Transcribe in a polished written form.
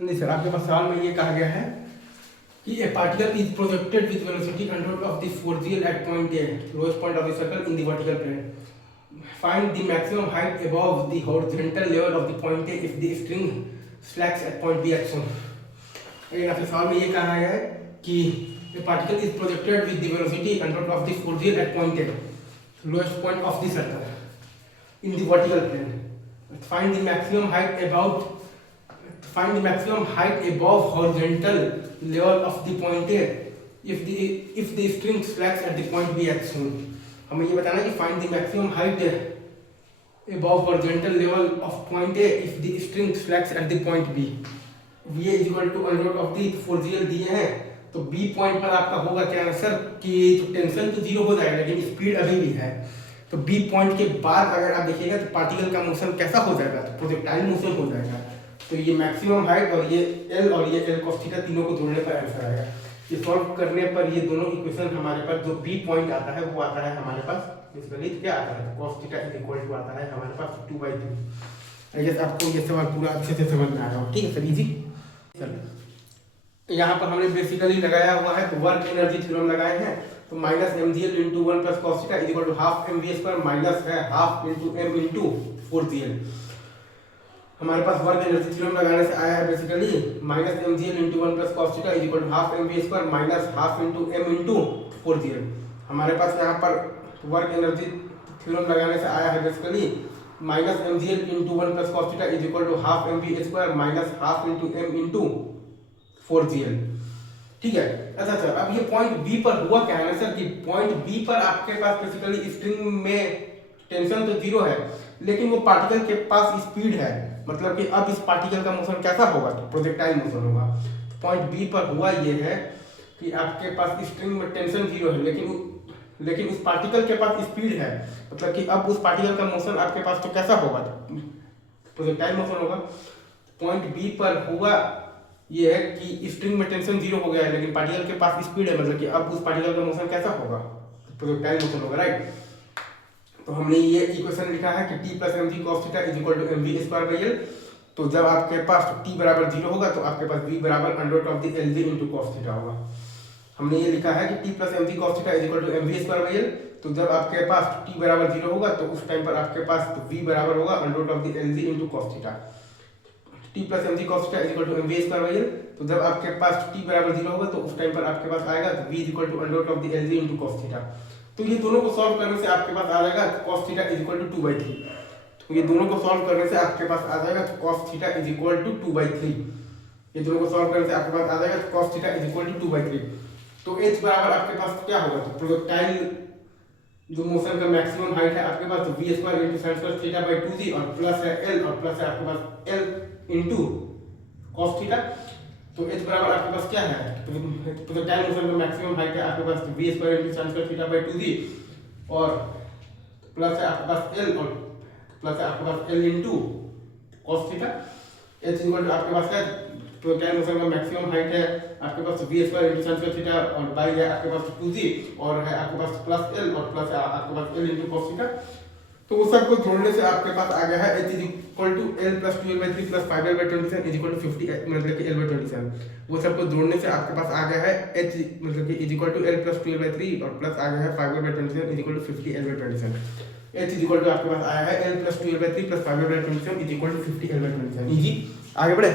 नहीं सर, आपके पास सवाल में ये कहा गया है कि a particle is projected with velocity under of the force at point A, lowest point of the circle in the vertical plane. Find the maximum height above the horizontal level of the point A if the string slacks at point B action. अगर आपके सवाल में ये कहा गया है कि a particle is projected with the velocity under of the force at point A, lowest point of the circle in the vertical plane. Find the maximum height above horizontal level of the point A if the string slacks at the point B as shown. हमें ये बताना है कि find the maximum height above horizontal level of point A if the string slacks at the point B. V is equal to under root of the फोर्सियल दिए हैं, तो B point पर आपका होगा क्या आंसर कि तो टेंशन तो जीरो हो जाएगा लेकिन स्पीड अभी भी है। तो B पॉइंट के बाद अगर आप देखिएगा तो पार्टिकल का मोशन कैसा हो जाएगा, तो प्रोजेक्टाइल मोशन हो जाएगा। तो ये मैक्सिमम हाइट और ये L और ये L cos थीटा तीनों को जोड़ने पर आंसर आएगा। ये सॉल्व करने पर ये दोनों इक्वेशन हमारे पास जो B पॉइंट आता है वो आता है हमारे पास बेसिकली क्या आता है, cos theta is equal to आता है हमारे पास 2/3। आई गेस आपको ये सवाल पूरा अच्छे से समझ में आ रहा हो, ठीक है सर, इजी। यहाँ पर हमने बेसिकली लगाया हुआ है तो वर्क एनर्जी थ्योरम लगाए हैं, तो minus mgl into 1 plus cos theta is equal to half mv square minus है half into m into 4gl। हमारे पास वर्क एनर्जी थ्योरम लगाने से आया है basically minus mgl into 1 plus cos theta is equal to half mv square minus half into m into 4gl। हमारे पास यहाँ पर work energy theorem लगाने से आया है basically minus mgl into 1 plus cos theta is equal to half mv square minus half into m into 4gl, ठीक है। अच्छा सर, अब ये पॉइंट बी पर हुआ क्या है ना सर कि पॉइंट बी पर आपके पास बेसिकली स्ट्रिंग में टेंशन तो जीरो है लेकिन वो पार्टिकल के पास स्पीड है, मतलब कि अब इस पार्टिकल का मोशन कैसा होगा, तो प्रोजेक्टाइल मोशन होगा। पॉइंट बी पर हुआ ये है कि आपके पास स्ट्रिंग में टेंशन जीरो है लेकिन उस पार्टिकल के पास स्पीड है, मतलब कि अब उस पार्टिकल का मोशन आपके पास तो कैसा होगा, प्रोजेक्टाइल मोशन होगा। पॉइंट बी पर हुआ ये है कि स्ट्रिंग में टेंशन जीरो हो गया है लेकिन पार्टिकल के पास स्पीड है, मतलब कि अब उस पार्टिकल का मोशन कैसा होगा, प्रोजेक्टाइल मोशन होगा, राइट। तो हमने ये इक्वेशन लिखा है कि t plus mg cos theta is equal to mv square by l। तो जब आपके पास t बराबर जीरो होगा तो आपके पास v बराबर under root of the lg into cos theta होगा। हमने ये लिखा है कि t plus mg cos theta is equal to mv square by l। तो जब आपके पास t बराबर जीरो होगा तो उस टाइम पर आपके पास v बराबर होगा under root of the lg into cos theta. t plus mg cos theta is equal to mv square by l। तो जब आपके पास t बराबर जीरो होगा तो उस टाइम पर आपके पास आएगा तो v is equal to under root of the lg into cos theta. तो ये दोनों को सॉल्व करने से आपके पास आ जाएगा cos theta is equal to 2/3। तो ये दोनों को सॉल्व करने से आपके पास आ जाएगा cos theta is equal to 2/3। ये दोनों को सॉल्व करने से आपके पास आ जाएगा cos theta is equal to 2/3। तो h बराबर आपके पास क्या होगा, तो प्रोजेक्टाइल जो मोशन का मैक्सिमम हाइट है आपके पास तो v square into sin square theta by 2g और प्लस है l और प्लस है आपके पास l इंटू cos थीटा। तो h बराबर आपके पास क्या है, प्रोजेक्टाइल मोशन का मैक्सिमम हाइट है आपके पास v square into sin square theta by 2g और प्लस है आपके पास l और प्लस है आपके पास l into cos theta. h equal to आपके पास क्या है, प्रोजेक्टाइल मोशन का मैक्सिमम हाइट है आपके पास v square into sin square theta और बाई है आपके पास 2g और है आपके पास प्लस l और प्लस है आपके पास l इंटू cos थीटा। तो उस सबको जोड़ने से आपके पास आ गया है h is equal to l plus 12/3 plus 5/27 is equal to 50 मतलब कि l/27। वो सबको जोड़ने से आपके पास आ गया है h मतलब कि is equal to l plus 12/3 और प्लस आ गया है 5/27 is equal to 50 l/27। h is equal to आपके पास आया है l plus 12/3 plus 5/27 is equal to 50 l/27। Easy, आगे बढ़े।